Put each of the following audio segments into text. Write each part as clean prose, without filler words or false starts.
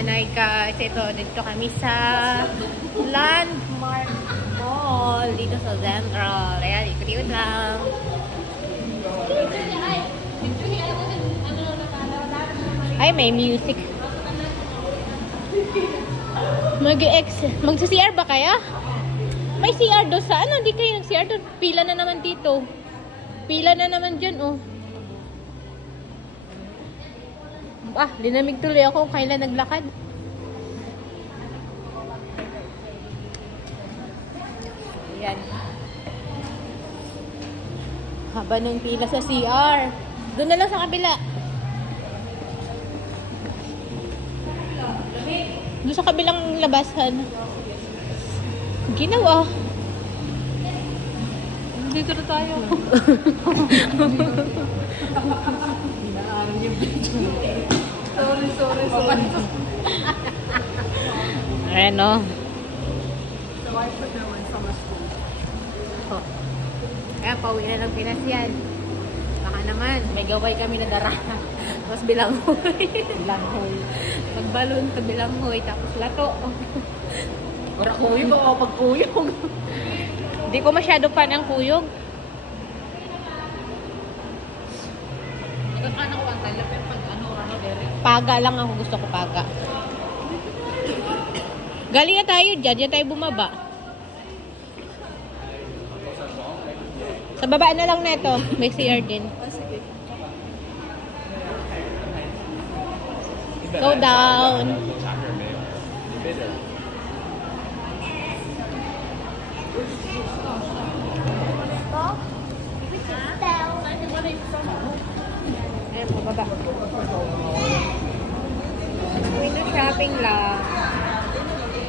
nanay guys. Ito, dito kami sa Landmark Mall. Dito sa Central. Ayan, ikot-ikot lang. Ay, may music. Mag-CR ba kaya? May CR doon sa ano? Hindi kayo nag-CR doon. Pila na naman dito. Pila na naman dyan, oh. Ah, dinamig tuloy ako kung kailan naglakad. Ayan. Haba ng pila sa CR. Doon na lang sa kabila. Doon sa kabilang labasan. Ginawa. Dito na tayo. Inaaral yung video. Sorry. Ayan o. So I put them in summer school. Oh. Kaya pauwi na ng Pinas yan. Baka naman, may gaway kami na dara. Tapos bilanghoy. Bilanghoy. Magbalon sa bilanghoy. Tapos lato. Ora kuyog o pagkuyog. Hindi ko masyado fan ang kuyog. Nagkakana ko ang talap yung pag ano, Paga lang ako, gusto ko paga. Galing na tayo dyan. Diyan tayo bumaba. Sa baba na lang neto. May CR din. Go down. Ayan, pababa. Window shopping lang.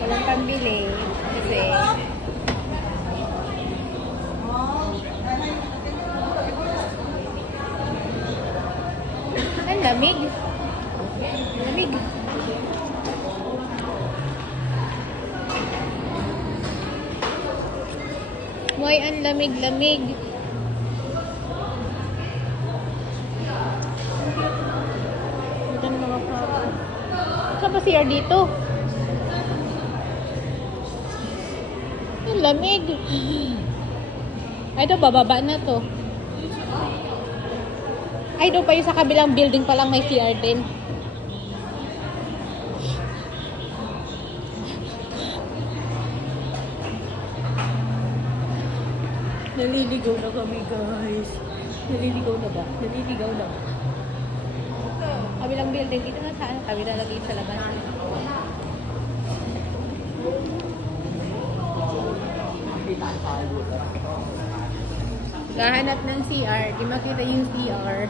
Walang pambili. Kasi ang lamig. Lamig. Why ang lamig-lamig? Saan ba CR dito? Ang lamig. Ay, ito, bababa na to. Ay, doon pa yung sa kabilang building pa lang may CR din. Naliligaw na kami, guys. Naliligaw na ba? Naliligaw na ba? Kabilang building. Dito na saan? Kabila lagi sa labas. Gahanap ng CR. Di makita yung CR.